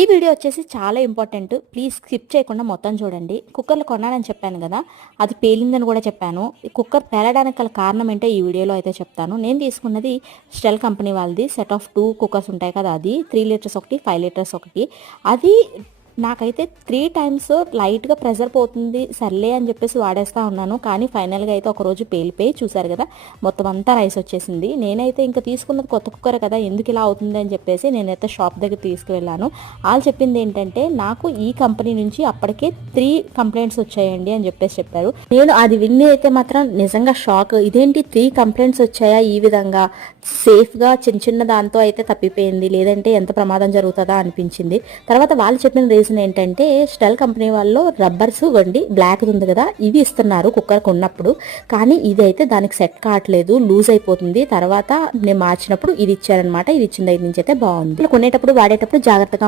ఈ వీడియో వచ్చేసి చాలా ఇంపార్టెంట్. ప్లీజ్ స్కిప్ చేయకుండా మొత్తం చూడండి. కుక్కర్లు కొన్నానని చెప్పాను కదా, అది పేలిందని కూడా చెప్పాను. ఈ కుక్కర్ పేలడానికి గల కారణం ఏంటో ఈ వీడియోలో అయితే చెప్తాను. నేను తీసుకున్నది స్టెల్ కంపెనీ వాళ్ళది సెట్ ఆఫ్ 2 కుక్కర్స్ ఉంటాయి కదా, అది 3 లీటర్స్ ఒకటి, 5 లీటర్స్ ఒకటి. అది నాకైతే 3 టైమ్స్ లైట్గా ప్రెజర్ పోతుంది సర్లే అని చెప్పేసి వాడేస్తూ ఉన్నాను. కానీ ఫైనల్గా అయితే ఒకరోజు పేలిపోయి చూసారు కదా, మొత్తం అంతా రైస్ వచ్చేసింది. నేనైతే ఇంకా తీసుకున్నది కొత్త కుక్కర్ కదా, ఎందుకు ఇలా అవుతుంది అని చెప్పేసి నేనైతే షాప్ దగ్గర తీసుకువెళ్ళాను. వాళ్ళు చెప్పింది ఏంటంటే, నాకు ఈ కంపెనీ నుంచి అప్పటికే 3 కంప్లైంట్స్ వచ్చాయండి అని చెప్పారు. నేను అది విన్ని అయితే మాత్రం నిజంగా షాక్. ఇదేంటి 3 కంప్లైంట్స్ వచ్చాయా, ఈ విధంగా సేఫ్గా చిన్న దాంతో అయితే తప్పిపోయింది, లేదంటే ఎంత ప్రమాదం జరుగుతుందా అనిపించింది. తర్వాత వాళ్ళు చెప్పిన రీజన్ ఏంటంటే, స్టెల్ కంపెనీ వాళ్ళు రబ్బర్స్ వండి బ్లాక్ ఉంది కదా, ఇవి ఇస్తున్నారు కుక్కర్కి ఉన్నప్పుడు, కానీ ఇది అయితే దానికి సెట్ కావట్లేదు, లూజ్ అయిపోతుంది. తర్వాత నేను మార్చినప్పుడు ఇది ఇచ్చారనమాట. ఇది ఇచ్చిన దగ్గర నుంచి అయితే బాగుంది. కొనేటప్పుడు వాడేటప్పుడు జాగ్రత్తగా